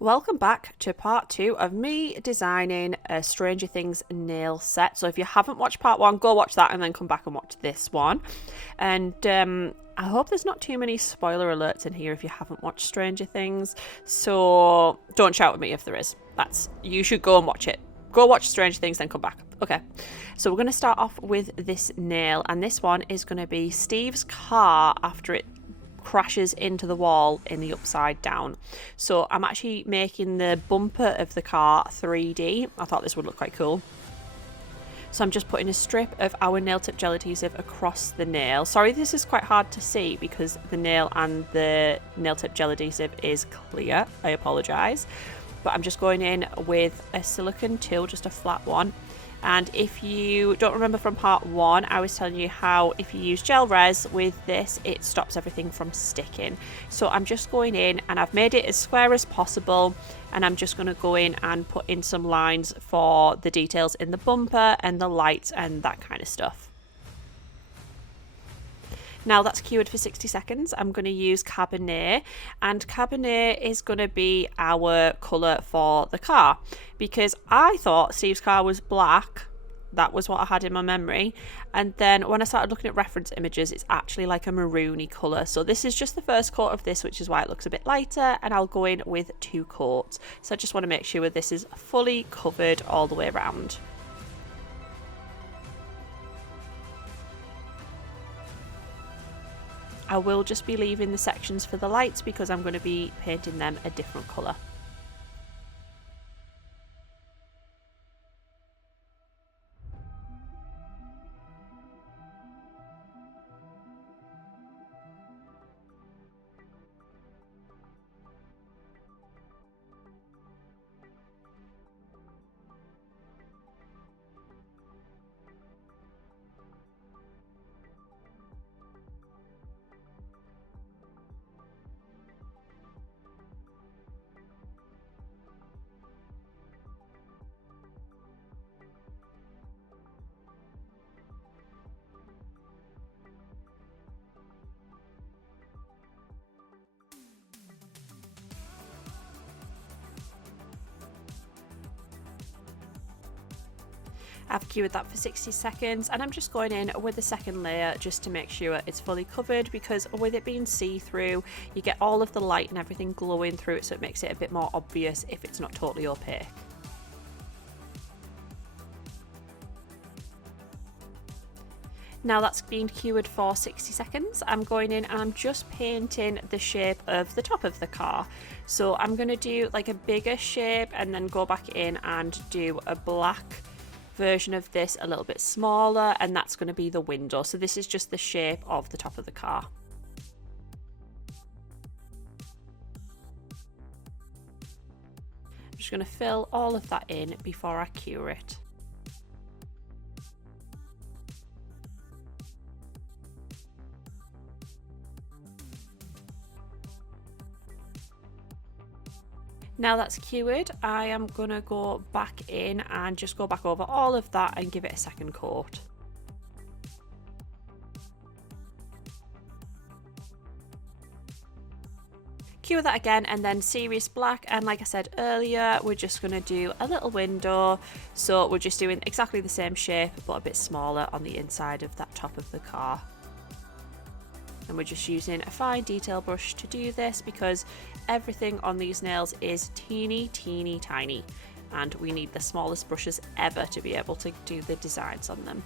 Welcome back to part 2 of me designing a Stranger Things nail set. So if you haven't watched part 1, go watch that and then come back and watch this one. And I hope there's not too many spoiler alerts in here if you haven't watched Stranger Things. So don't shout at me if there is. You should go and watch it. Go watch Stranger Things, then come back. Okay, so we're going to start off with this nail, and this one is going to be Steve's car after it crashes into the wall in the upside down. So I'm actually making the bumper of the car 3D. I thought this would look quite cool. So I'm just putting a strip of our nail tip gel adhesive across the nail. Sorry, this is quite hard to see because the nail and the nail tip gel adhesive is clear. I apologise. But I'm just going in with a silicone tool, just a flat one. And if you don't remember from part 1, I was telling you how if you use gel res with this, it stops everything from sticking. So I'm just going in and I've made it as square as possible, and I'm just going to go in and put in some lines for the details in the bumper and the lights and that kind of stuff. Now that's cured for 60 seconds. I'm going to use Cabernet, and Cabernet is going to be our colour for the car, because I thought Steve's car was black. That was what I had in my memory. And then when I started looking at reference images, it's actually like a maroony colour. So this is just the first coat of this, which is why it looks a bit lighter, and I'll go in with 2 coats. So I just want to make sure this is fully covered all the way around. I will just be leaving the sections for the lights because I'm going to be painting them a different colour. I've cured that for 60 seconds, and I'm just going in with the second layer just to make sure it's fully covered, because with it being see-through, you get all of the light and everything glowing through it, so it makes it a bit more obvious if it's not totally opaque. Now that's been cured for 60 seconds, I'm going in and I'm just painting the shape of the top of the car. So I'm going to do like a bigger shape and then go back in and do a black version of this a little bit smaller, and that's going to be the window. So this is just the shape of the top of the car. I'm just going to fill all of that in before I cure it. Now that's cured, I am going to go back in and just go back over all of that and give it a second coat. Cure that again and then serious black, and like I said earlier, we're just going to do a little window. So we're just doing exactly the same shape but a bit smaller on the inside of that top of the car. And we're just using a fine detail brush to do this because everything on these nails is teeny tiny, and we need the smallest brushes ever to be able to do the designs on them.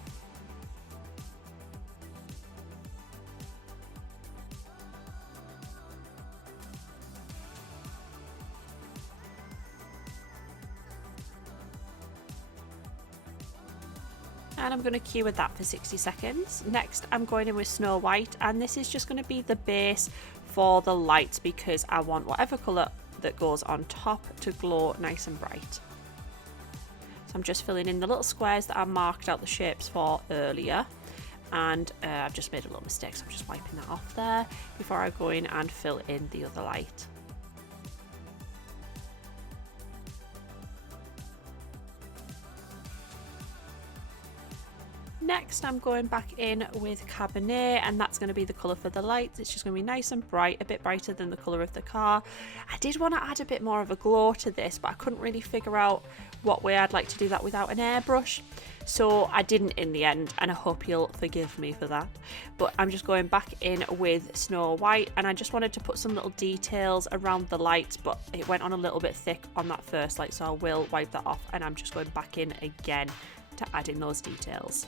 And I'm going to cure that for 60 seconds. Next I'm going in with Snow White, and this is just going to be the base for the lights because I want whatever colour that goes on top to glow nice and bright. So I'm just filling in the little squares that I marked out the shapes for earlier, and I've just made a little mistake, so I'm just wiping that off there before I go in and fill in the other light. Next, I'm going back in with Cabernet, and that's going to be the colour for the lights. It's just going to be nice and bright, a bit brighter than the colour of the car. I did want to add a bit more of a glow to this, but I couldn't really figure out what way I'd like to do that without an airbrush. So I didn't in the end, and I hope you'll forgive me for that. But I'm just going back in with Snow White, and I just wanted to put some little details around the lights, but it went on a little bit thick on that first light, so I will wipe that off, and I'm just going back in again to add in those details.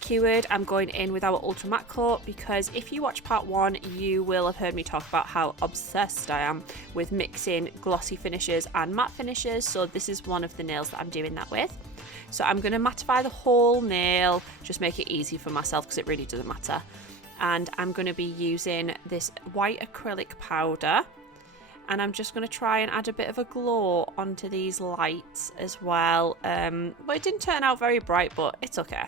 Keyword, I'm going in with our Ultra Matte Coat, because if you watch part 1 you will have heard me talk about how obsessed I am with mixing glossy finishes and matte finishes, so this is one of the nails that I'm doing that with. So I'm going to mattify the whole nail, just make it easy for myself because it really doesn't matter, and I'm going to be using this white acrylic powder, and I'm just going to try and add a bit of a glow onto these lights as well. But it didn't turn out very bright, but it's okay.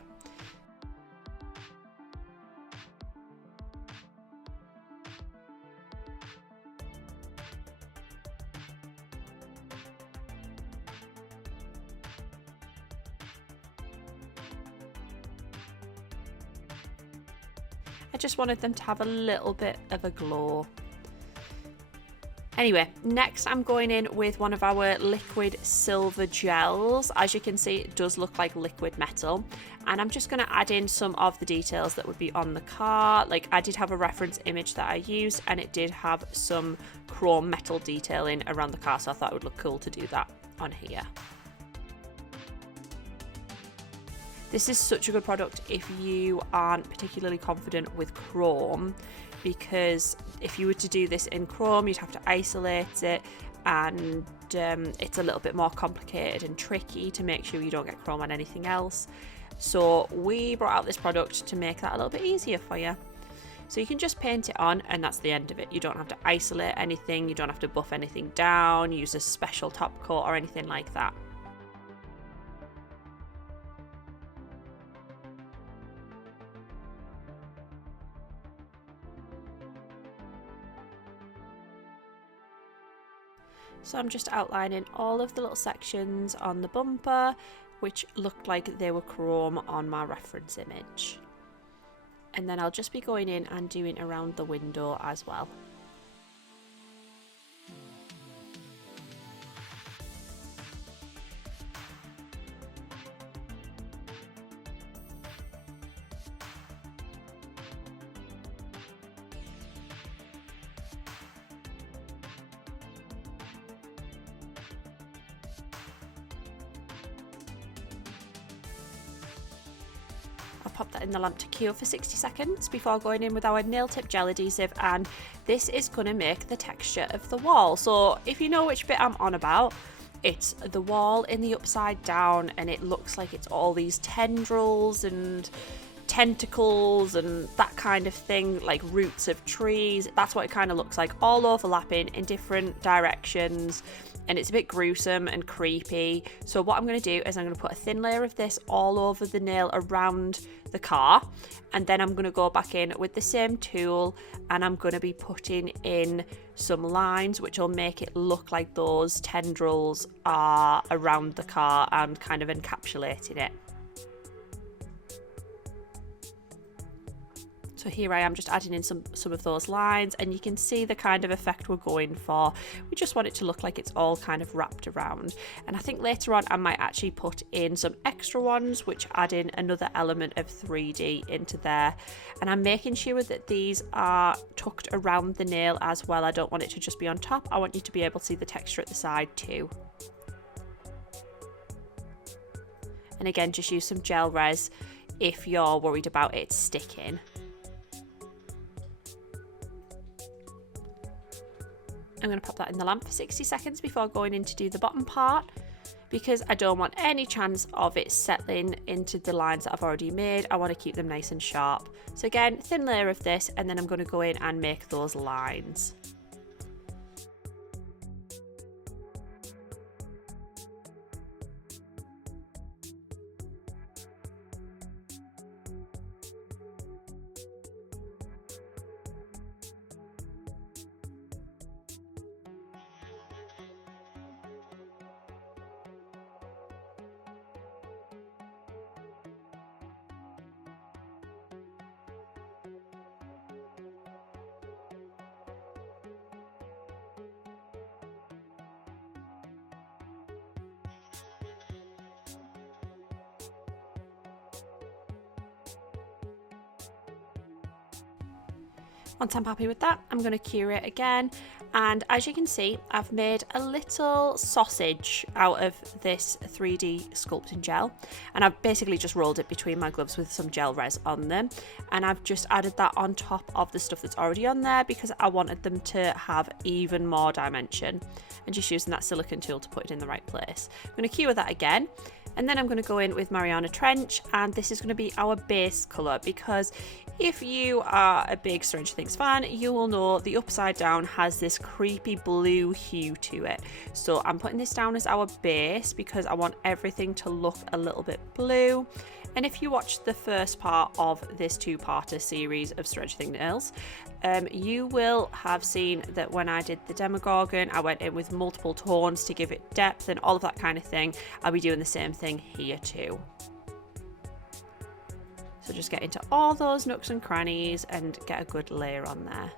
I just wanted them to have a little bit of a glow. Anyway, next I'm going in with one of our liquid silver gels. As you can see, it does look like liquid metal. And I'm just going to add in some of the details that would be on the car. Like, I did have a reference image that I used, and it did have some chrome metal detailing around the car, so I thought it would look cool to do that on here. This is such a good product if you aren't particularly confident with chrome, because if you were to do this in chrome you'd have to isolate it, and it's a little bit more complicated and tricky to make sure you don't get chrome on anything else. So we brought out this product to make that a little bit easier for you. So you can just paint it on and that's the end of it. You don't have to isolate anything, you don't have to buff anything down, use a special top coat or anything like that. So I'm just outlining all of the little sections on the bumper which looked like they were chrome on my reference image. And then I'll just be going in and doing around the window as well. Pop that in the lamp to cure for 60 seconds before going in with our nail tip gel adhesive, and this is going to make the texture of the wall. So if you know which bit I'm on about, it's the wall in the upside down, and it looks like it's all these tendrils and tentacles and that kind of thing, like roots of trees. That's what it kind of looks like, all overlapping in different directions, and it's a bit gruesome and creepy. So what I'm going to do is I'm going to put a thin layer of this all over the nail around the car, and then I'm going to go back in with the same tool and I'm going to be putting in some lines which will make it look like those tendrils are around the car and kind of encapsulating it. So here I am just adding in some of those lines, and you can see the kind of effect we're going for. We just want it to look like it's all kind of wrapped around. And I think later on I might actually put in some extra ones which add in another element of 3D into there. And I'm making sure that these are tucked around the nail as well. I don't want it to just be on top. I want you to be able to see the texture at the side too. And again, just use some gel res if you're worried about it sticking. I'm going to pop that in the lamp for 60 seconds before going in to do the bottom part, because I don't want any chance of it settling into the lines that I've already made. I want to keep them nice and sharp. So again, thin layer of this, and then I'm going to go in and make those lines. Once I'm happy with that, I'm going to cure it again. And as you can see, I've made a little sausage out of this 3D sculpting gel. And I've basically just rolled it between my gloves with some gel res on them. And I've just added that on top of the stuff that's already on there because I wanted them to have even more dimension. And just using that silicone tool to put it in the right place. I'm going to cure that again. And then I'm going to go in with Mariana Trench, and this is going to be our base colour, because if you are a big Stranger Things fan, you will know the Upside Down has this creepy blue hue to it. So I'm putting this down as our base because I want everything to look a little bit blue. And if you watch the first part of this two-parter series of Stranger Things Nails, you will have seen that when I did the Demogorgon, I went in with multiple tones to give it depth and all of that kind of thing. I'll be doing the same thing here too. So just get into all those nooks and crannies and get a good layer on there.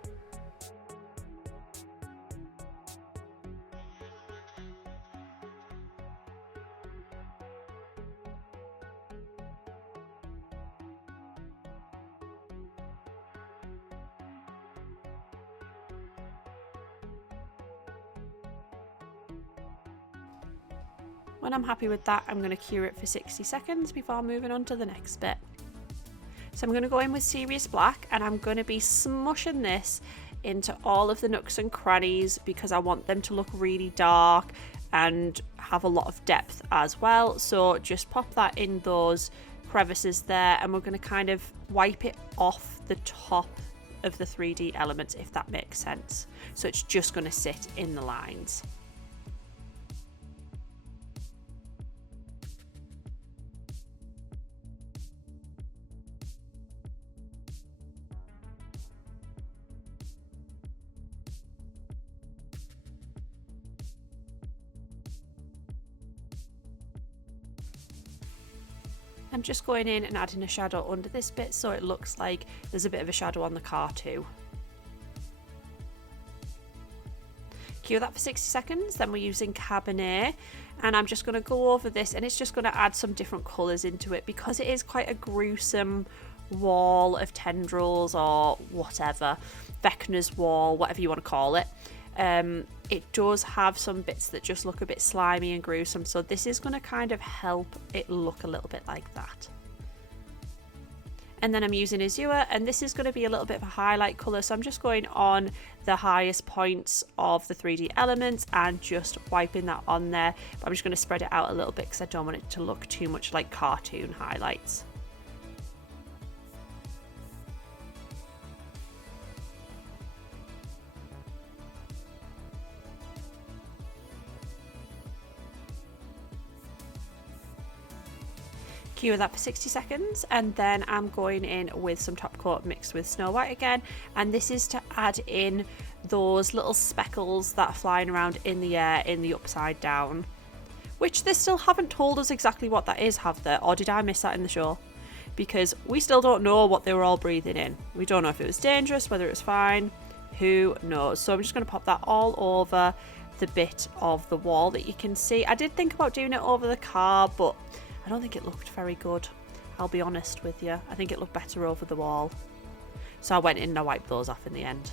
When I'm happy with that, I'm going to cure it for 60 seconds before moving on to the next bit. So I'm going to go in with Serious Black, and I'm going to be smushing this into all of the nooks and crannies because I want them to look really dark and have a lot of depth as well. So just pop that in those crevices there, and we're going to kind of wipe it off the top of the 3D elements, if that makes sense. So it's just going to sit in the lines. I'm just going in and adding a shadow under this bit so it looks like there's a bit of a shadow on the car too. Cure that for 60 seconds, then we're using Cabernet, and I'm just going to go over this, and it's just going to add some different colours into it because it is quite a gruesome wall of tendrils or whatever, Vecna's wall, whatever you want to call it. It does have some bits that just look a bit slimy and gruesome, so this is going to kind of help it look a little bit like that. And then I'm using Azure, and this is going to be a little bit of a highlight colour, so I'm just going on the highest points of the 3D elements and just wiping that on there. But I'm just going to spread it out a little bit because I don't want it to look too much like cartoon highlights. Cure that for 60 seconds, and then I'm going in with some top coat mixed with Snow White again, and this is to add in those little speckles that are flying around in the air in the Upside Down, which they still haven't told us exactly what that is, have they? Or did I miss that in the show? Because we still don't know what they were all breathing in. We don't know if it was dangerous, whether it was fine, who knows. So I'm just going to pop that all over the bit of the wall that you can see. I did think about doing it over the car, but I don't think it looked very good. I'll be honest with you. I think it looked better over the wall. So I went in and I wiped those off in the end.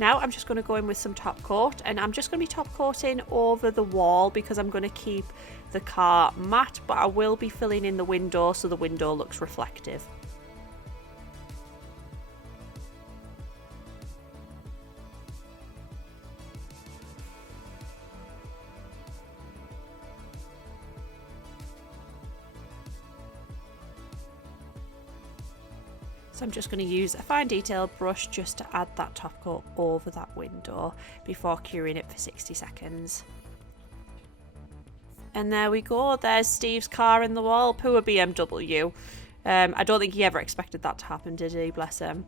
Now I'm just going to go in with some top coat, and I'm just going to be top coating over the wall because I'm going to keep the car matte, but I will be filling in the window so the window looks reflective. So I'm just going to use a fine detail brush just to add that top coat over that window before curing it for 60 seconds. And there we go, there's Steve's car in the wall. Poor BMW. I don't think he ever expected that to happen, did he? Bless him.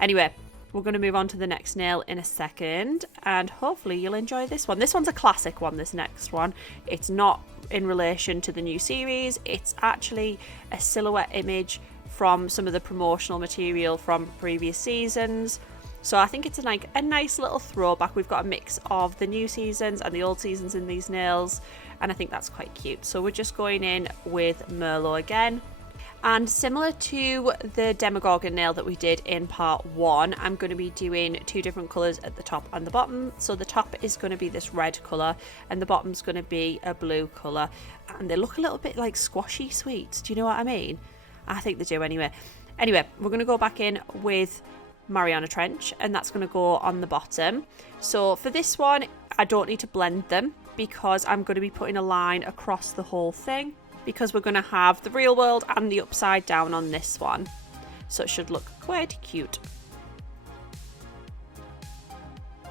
Anyway, we're going to move on to the next nail in a second, and hopefully you'll enjoy this one. This one's a classic one, this next one. It's not in relation to the new series, it's actually a silhouette image from some of the promotional material from previous seasons. So I think it's like a nice little throwback. We've got a mix of the new seasons and the old seasons in these nails, and I think that's quite cute. So we're just going in with Merlot again. And similar to the Demogorgon nail that we did in part 1, I'm going to be doing 2 different colours at the top and the bottom. So the top is going to be this red colour and the bottom's going to be a blue colour. And they look a little bit like squashy sweets. Do you know what I mean? I think they do anyway. Anyway, we're going to go back in with Mariana Trench, and that's going to go on the bottom. So for this one, I don't need to blend them because I'm going to be putting a line across the whole thing, because we're going to have the real world and the upside down on this one. So it should look quite cute.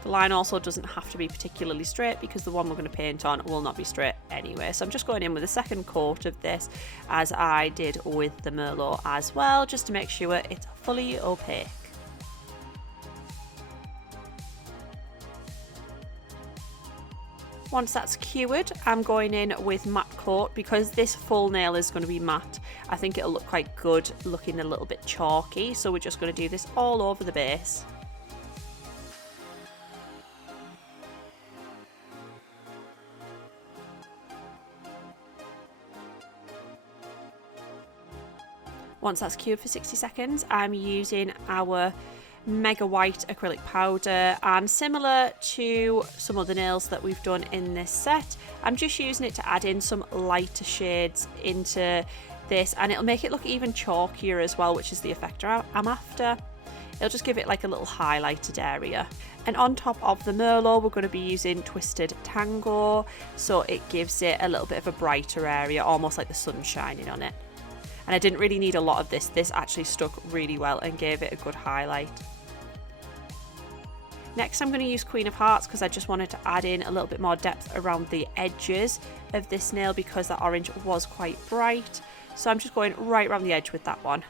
The line also doesn't have to be particularly straight because the one we're going to paint on will not be straight anyway. So I'm just going in with a second coat of this, as I did with the Merlot as well, just to make sure it's fully opaque. Once that's cured, I'm going in with matte coat because this full nail is going to be matte. I think it'll look quite good looking a little bit chalky, so we're just going to do this all over the base. Once that's cured for 60 seconds, I'm using our mega white acrylic powder, and similar to some other nails that we've done in this set, I'm just using it to add in some lighter shades into this, and it'll make it look even chalkier as well, which is the effect I'm after. It'll just give it like a little highlighted area. And on top of the Merlot, we're going to be using Twisted Tango, so it gives it a little bit of a brighter area, almost like the sun shining on it. And I didn't really need a lot of this. This actually stuck really well and gave it a good highlight. Next, I'm going to use Queen of Hearts because I just wanted to add in a little bit more depth around the edges of this nail because that orange was quite bright. So I'm just going right around the edge with that one.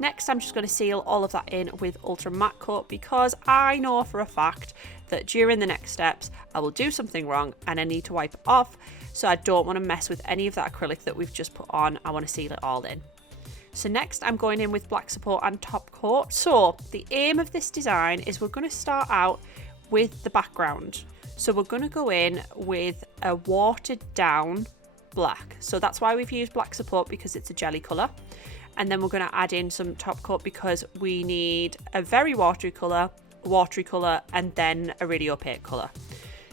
Next, I'm just going to seal all of that in with Ultra Matte Coat because I know for a fact that during the next steps I will do something wrong and I need to wipe it off. So I don't want to mess with any of that acrylic that we've just put on. I want to seal it all in. So next I'm going in with black support and top coat. So the aim of this design is we're going to start out with the background. So we're going to go in with a watered down black. So that's why we've used black support, because it's a jelly colour. And then we're going to add in some top coat because we need a very watery colour, and then a really opaque colour.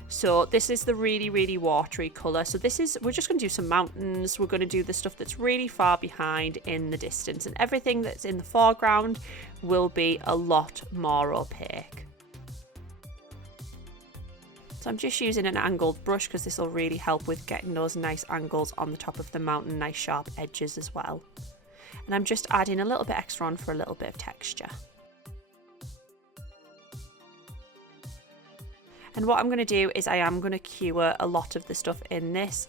So this is the really, really watery colour. So we're just going to do some mountains. We're going to do the stuff that's really far behind in the distance, and everything that's in the foreground will be a lot more opaque. So I'm just using an angled brush because this will really help with getting those nice angles on the top of the mountain, nice sharp edges as well. And I'm just adding a little bit extra on for a little bit of texture. And what I'm going to do is I am going to cure a lot of the stuff in this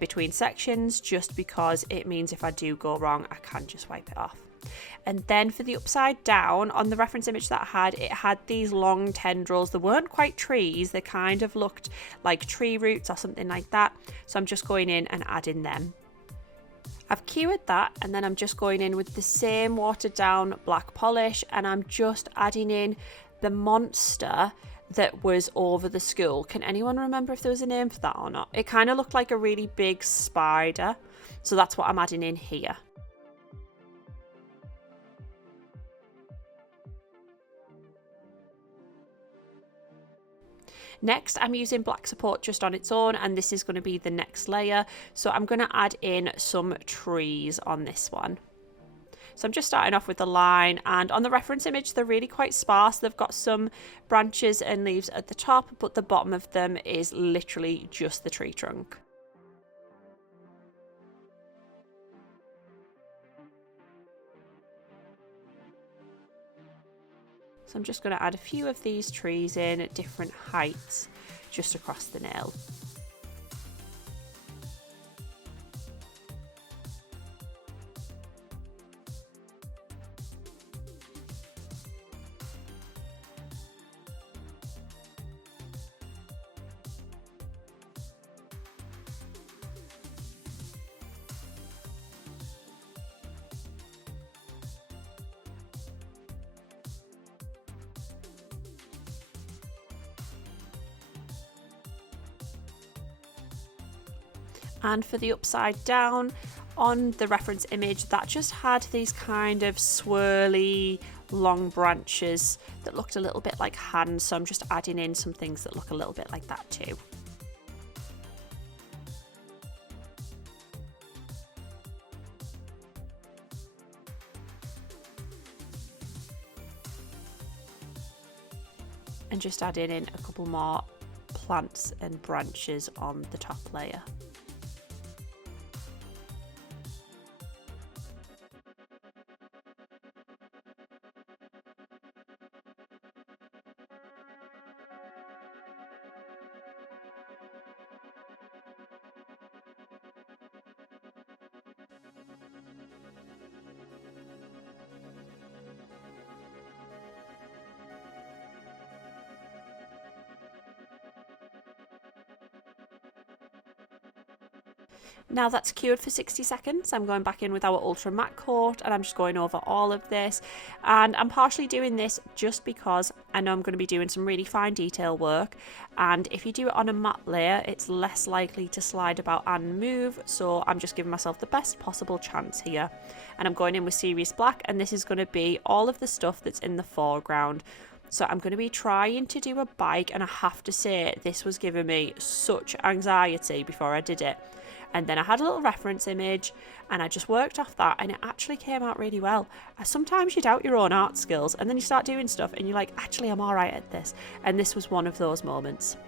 between sections, just because it means if I do go wrong, I can just wipe it off. And then for the upside down, on the reference image that I had, it had these long tendrils. They weren't quite trees, they kind of looked like tree roots or something like that. So I'm just going in and adding them. I've cured that, and then I'm just going in with the same watered down black polish, and I'm just adding in the monster that was over the school. Can anyone remember if there was a name for that or not? It kind of looked like a really big spider, so that's what I'm adding in here. Next, I'm using black support just on its own, and this is going to be the next layer. So I'm going to add in some trees on this one. So I'm just starting off with the line, and on the reference image, they're really quite sparse. They've got some branches and leaves at the top, but the bottom of them is literally just the tree trunk. So I'm just going to add a few of these trees in at different heights just across the nail. And for the upside down, on the reference image, that just had these kind of swirly long branches that looked a little bit like hands, so I'm just adding in some things that look a little bit like that too. And just adding in a couple more plants and branches on the top layer. Now that's cured for 60 seconds, I'm going back in with our Ultra Matte Coat and I'm just going over all of this. And I'm partially doing this just because I know I'm going to be doing some really fine detail work. And if you do it on a matte layer, it's less likely to slide about and move. So I'm just giving myself the best possible chance here. And I'm going in with Serious Black, and this is going to be all of the stuff that's in the foreground. So I'm going to be trying to do a bike, and I have to say this was giving me such anxiety before I did it. And then I had a little reference image and I just worked off that, and it actually came out really well. Sometimes you doubt your own art skills and then you start doing stuff and you're like, actually I'm alright at this. And this was one of those moments.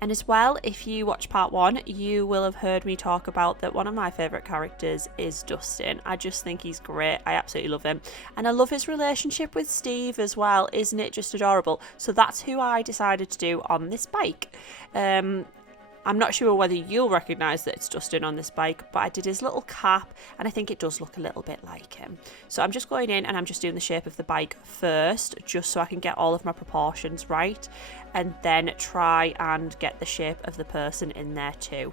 And as well, if you watch part one, you will have heard me talk about that one of my favourite characters is Dustin. I just think he's great. I absolutely love him. And I love his relationship with Steve as well. Isn't it just adorable? So that's who I decided to do on this bike. I'm not sure whether you'll recognise that it's Dustin on this bike, but I did his little cap and I think it does look a little bit like him. So I'm just going in and I'm just doing the shape of the bike first, just so I can get all of my proportions right, and then try and get the shape of the person in there too.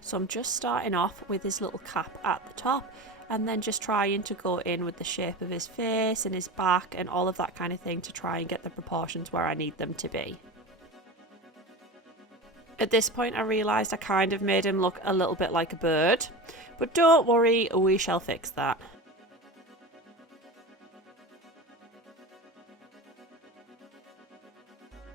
So I'm just starting off with his little cap at the top and then just trying to go in with the shape of his face and his back and all of that kind of thing to try and get the proportions where I need them to be. At this point I realised I kind of made him look a little bit like a bird, but don't worry, we shall fix that.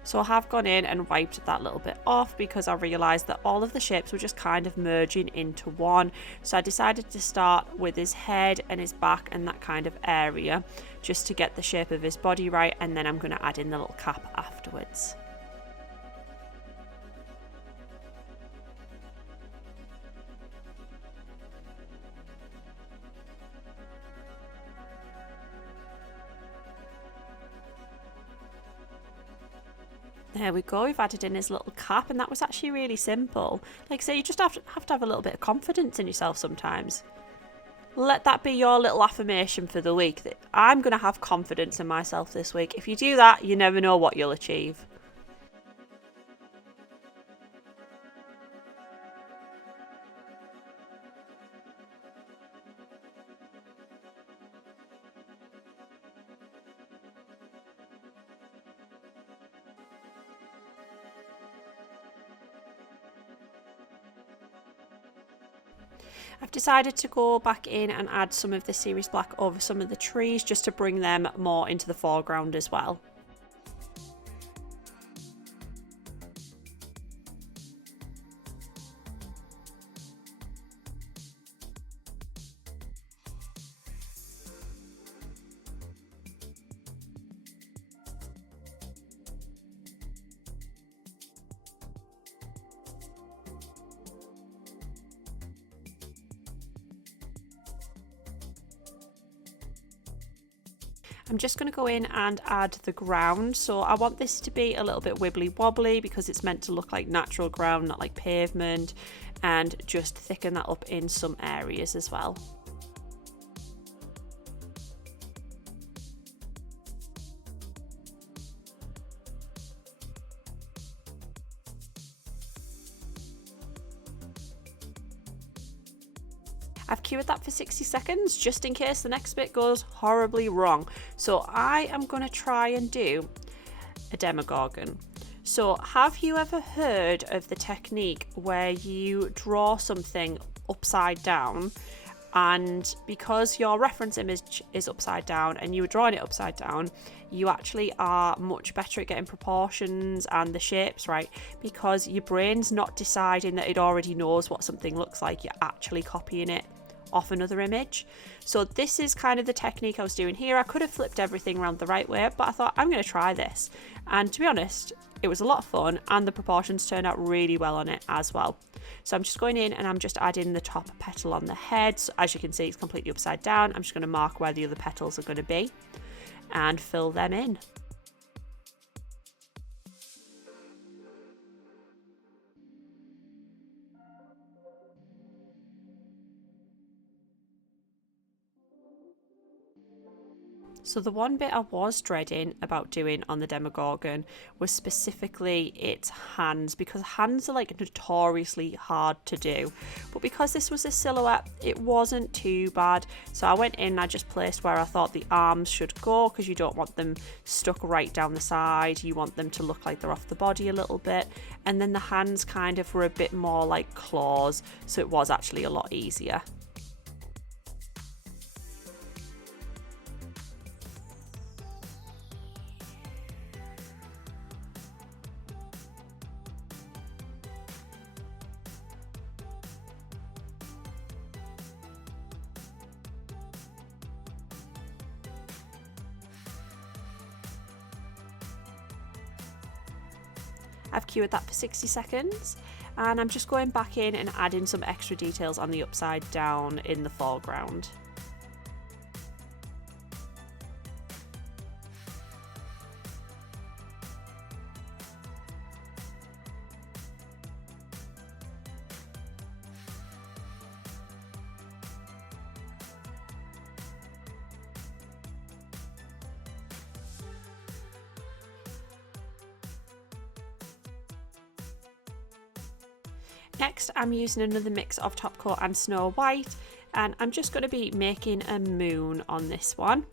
So I have gone in and wiped that little bit off because I realised that all of the shapes were just kind of merging into one. So I decided to start with his head and his back and that kind of area just to get the shape of his body right, and then I'm going to add in the little cap afterwards. There we go, we've added in his little cap, and that was actually really simple. Like I say, you just have to have a little bit of confidence in yourself sometimes. Let that be your little affirmation for the week, that I'm going to have confidence in myself this week. If you do that, you never know what you'll achieve. I've decided to go back in and add some of the Serious Black over some of the trees just to bring them more into the foreground as well. I'm just going to go in and add the ground. So I want this to be a little bit wibbly wobbly because it's meant to look like natural ground, not like pavement, and just thicken that up in some areas as well. I've cured that for 60 seconds just in case the next bit goes horribly wrong. So I am going to try and do a Demogorgon. So have you ever heard of the technique where you draw something upside down, and because your reference image is upside down and you were drawing it upside down, you actually are much better at getting proportions and the shapes right, because your brain's not deciding that it already knows what something looks like, you're actually copying it off another image. So this is kind of the technique I was doing here. I could have flipped everything around the right way, but I thought I'm going to try this, and to be honest, it was a lot of fun and the proportions turned out really well on it as well. So I'm just going in and I'm just adding the top petal on the head. So as you can see, it's completely upside down. I'm just going to mark where the other petals are going to be and fill them in. So the one bit I was dreading about doing on the Demogorgon was specifically its hands, because hands are like notoriously hard to do. But because this was a silhouette, it wasn't too bad. So I went in and I just placed where I thought the arms should go, because you don't want them stuck right down the side. You want them to look like they're off the body a little bit. And then the hands kind of were a bit more like claws, so it was actually a lot easier. I've cured that for 60 seconds and I'm just going back in and adding some extra details on the upside down in the foreground. Next, I'm using another mix of top coat and Snow White, and I'm just going to be making a moon on this one.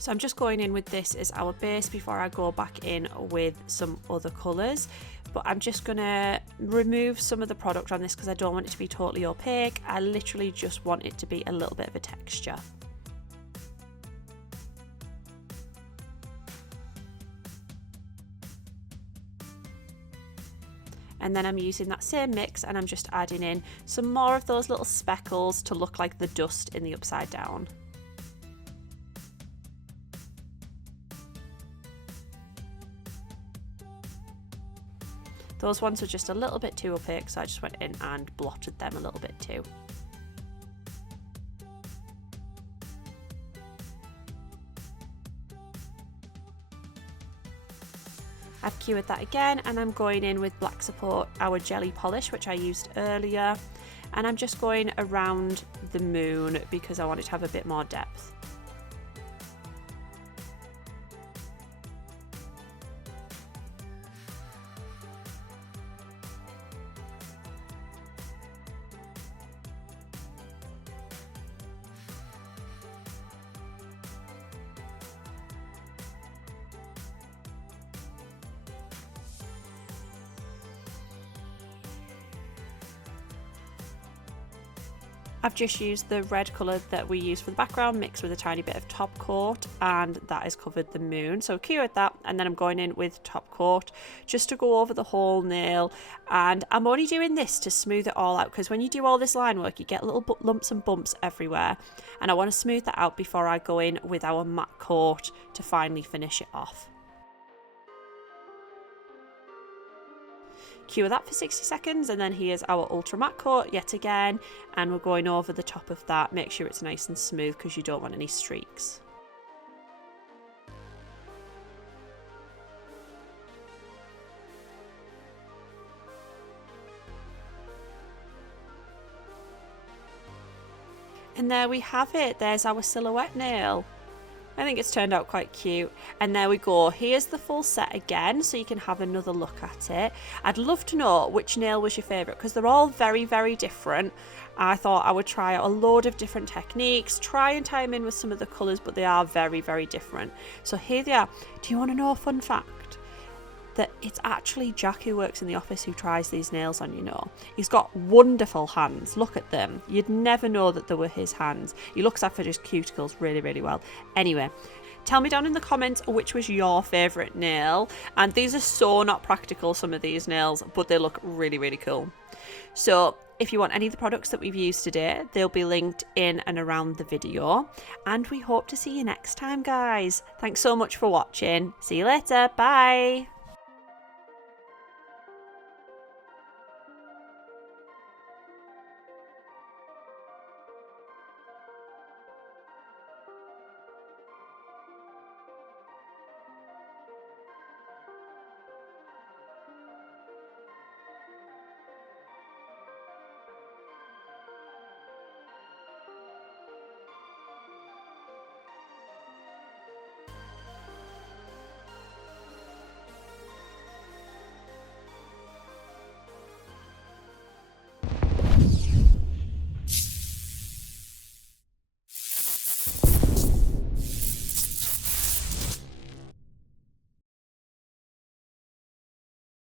So I'm just going in with this as our base before I go back in with some other colours. But I'm just going to remove some of the product on this because I don't want it to be totally opaque. I literally just want it to be a little bit of a texture. And then I'm using that same mix and I'm just adding in some more of those little speckles to look like the dust in the upside down. Those ones were just a little bit too opaque, so I just went in and blotted them a little bit too. I've cured that again and I'm going in with Black Support, our jelly polish, which I used earlier, and I'm just going around the moon because I want it to have a bit more depth. I've just used the red colour that we used for the background mixed with a tiny bit of top coat, and that has covered the moon. So cured that, and then I'm going in with top coat just to go over the whole nail. And I'm only doing this to smooth it all out because when you do all this line work you get little lumps and bumps everywhere, and I want to smooth that out before I go in with our matte coat to finally finish it off. Cure that for 60 seconds, and then here's our ultra matte coat yet again, and we're going over the top of that. Make sure it's nice and smooth because you don't want any streaks. And there we have it, there's our silhouette nail. I think it's turned out quite cute. And there we go. Here's the full set again, so you can have another look at it. I'd love to know which nail was your favourite, because they're all very, very different. I thought I would try out a load of different techniques, try and tie them in with some of the colours, but they are very, very different. So here they are. Do you want to know a fun fact? That it's actually Jack who works in the office who tries these nails on, you know. He's got wonderful hands. Look at them. You'd never know that they were his hands. He looks after his cuticles really, really well. Anyway, tell me down in the comments which was your favourite nail. And these are so not practical, some of these nails, but they look really, really cool. So if you want any of the products that we've used today, they'll be linked in and around the video. And we hope to see you next time, guys. Thanks so much for watching. See you later. Bye.